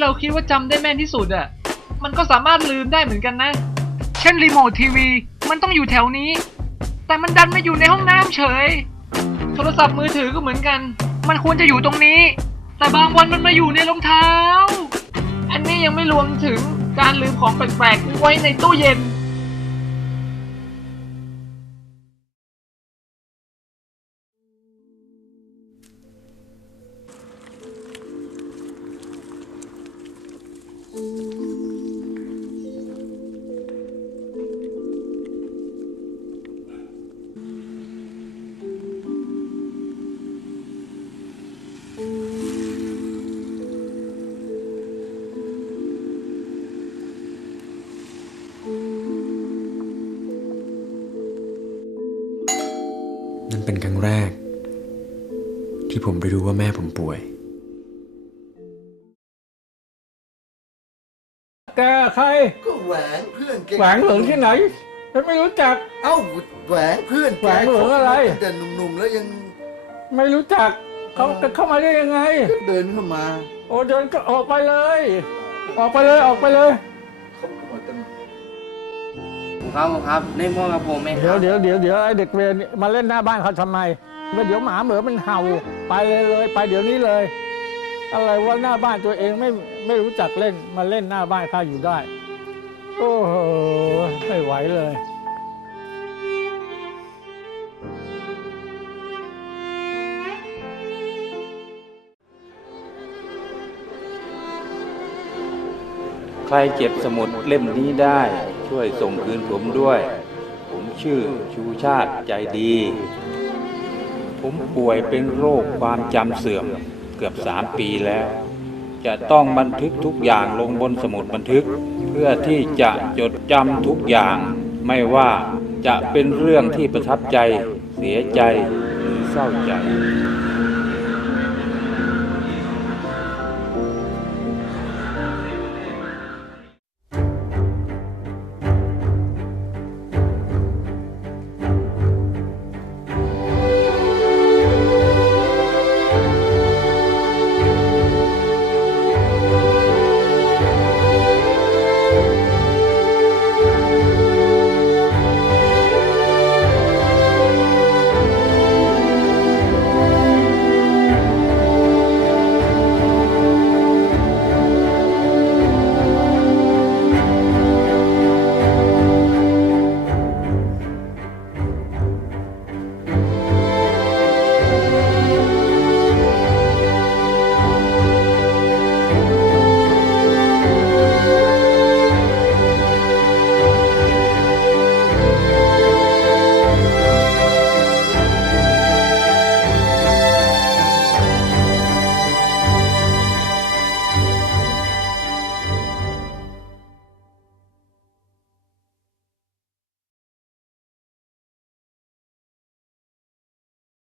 เราคิดว่าจำได้แม่นที่สุดอะมันก็สามารถลืมได้เหมือนกันนะ เช่นรีโมททีวี มันต้องอยู่แถวนี้ แต่มันดันมาอยู่ในห้องน้ำเฉย โทรศัพท์มือถือก็เหมือนกัน มันควรจะอยู่ตรงนี้ แต่บางวันมันมาอยู่ในรองเท้า อันนี้ยังไม่รวมถึงการลืมของแปลกๆไว้ในตู้เย็น นั่นเป็นครั้งแรก ที่ผมไปรู้ว่าแม่ผมป่วย แกใครก็แหวนเพื่อนแกแหวงเหลืองที่ไหนฉันไม่รู้จัก เอ้าแหวนเพื่อนกแหวนเหลืองอะไร ตั้งแต่หนุ่มๆแล้วยังไม่รู้จักเขาจะเข้ามาได้ยังไง เดินเข้ามา โอ้เดินก็ออกไปเลย ออกไปเลยออกไปเลย ครับผมครับเล่นพ่อกับผมไหมคเดี๋ยรัวบเดี๋ยวเดี๋ยวเดี๋ยวไอ้เด็กเวรมาเล่นหน้าบ้านเขาทำไมแล้วเดี๋ยวหมาเหมือมันเห่าไปเลยเลยไปเดี๋ยวนี้เลย อะไรว่าหน้าบ้านตัวเองไม่ไม่รู้จักเล่นมาเล่นหน้าบ้านข้าอยู่ได้ โอ้โหไม่ไหวเลย ใครเก็บสมุดเล่มนี้ได้ ช่วยส่งคืนผมด้วย ผมชื่อชูชาติใจดี ผมป่วยเป็นโรคความจำเสื่อมเกือบสามปีแล้ว จะต้องบันทึกทุกอย่างลงบนสมุดบันทึก เพื่อที่จะจดจำทุกอย่าง ไม่ว่าจะเป็นเรื่องที่ประทับใจ เสียใจหรือเศร้าใจ